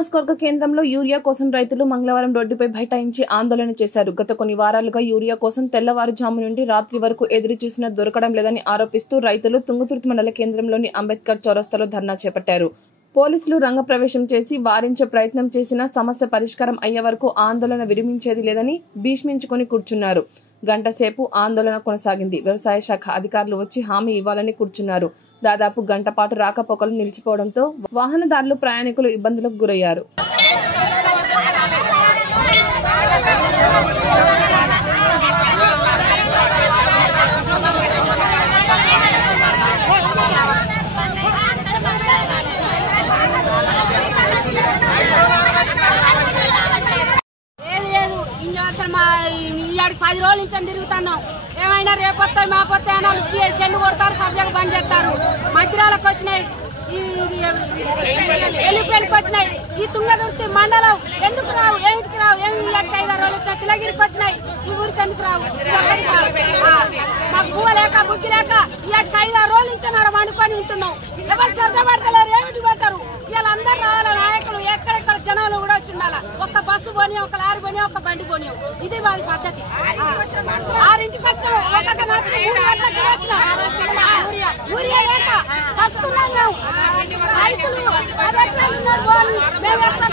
నియోజకవర్గ కేంద్రంలో యూరియా కోసం రైతులు మంగళవారం రోడ్డుపై బైఠాయించి ఆందోళన చేశారు. గత కొన్ని వారాలుగా యూరియా కోసం తెల్లవారుజాము నుండి రాత్రి వరకు ఎదురు చూసినా దొరకడం లేదని ఆరోపిస్తూ రైతులు తుంగతుర్తి మండల కేంద్రంలోని అంబేద్కర్ చౌరస్తాలో ధర్నా చేపట్టారు. పోలీసులు రంగప్రవేశం చేసి వారించే ప్రయత్నం చేసినా సమస్య పరిష్కారం అయ్యే వరకు ఆందోళన విరమించేది లేదని భీష్మించుకుని కూర్చున్నారు. గంట సేపు ఆందోళన కొనసాగింది. వ్యవసాయ శాఖ అధికారులు వచ్చి హామీ ఇవ్వాలని కూర్చున్నారు. దాదాపు గంట పాటు రాకపోకలు నిలిచిపోవడంతో వాహనదారులు ప్రయాణికులు ఇబ్బందులకు గురయ్యారు. అసలు మా 10 రోజుల నుంచి తిరుగుతున్నాం. ఏమైనా రేపొస్తాయి మాపోతాయి అని సెల్లు కొడతారు, సబ్జెక్ట్ బంద్ చేస్తారు. మధ్యరాలకు వచ్చినాయి, ఎలిపేలికి వచ్చినాయి. ఈ తుంగతుర్తి మండలం ఎందుకు రావు, ఏమిటికి రావు? ఏమి 5 రోజులు వచ్చినా తిలగిరికి వచ్చినాయి. ఈ ఊరికి ఎందుకు రావు? మాకు భూ లేక బుద్ధి లేక ఈ 5 రోజుల నుంచి నాడ వండుకొని ఉంటున్నాం. ఎవరు శ్రద్ధ పడతలేరు, ఏమిటి పెట్టరు. వీళ్ళందరూ రావాలి, నాయకులు ఎక్కడెక్కడ జనాలు కూడా వచ్చి ఉండాలి. ఒక్క బస్సు పోనీ, ఒక లారీ పోనీ, ఒక బండి పోనీ. ఇది మాది పద్ధతి. 6ంటికి వచ్చినాం, ఊరియా లేక వస్తున్నాం. రైతులు మేము ఎక్కడ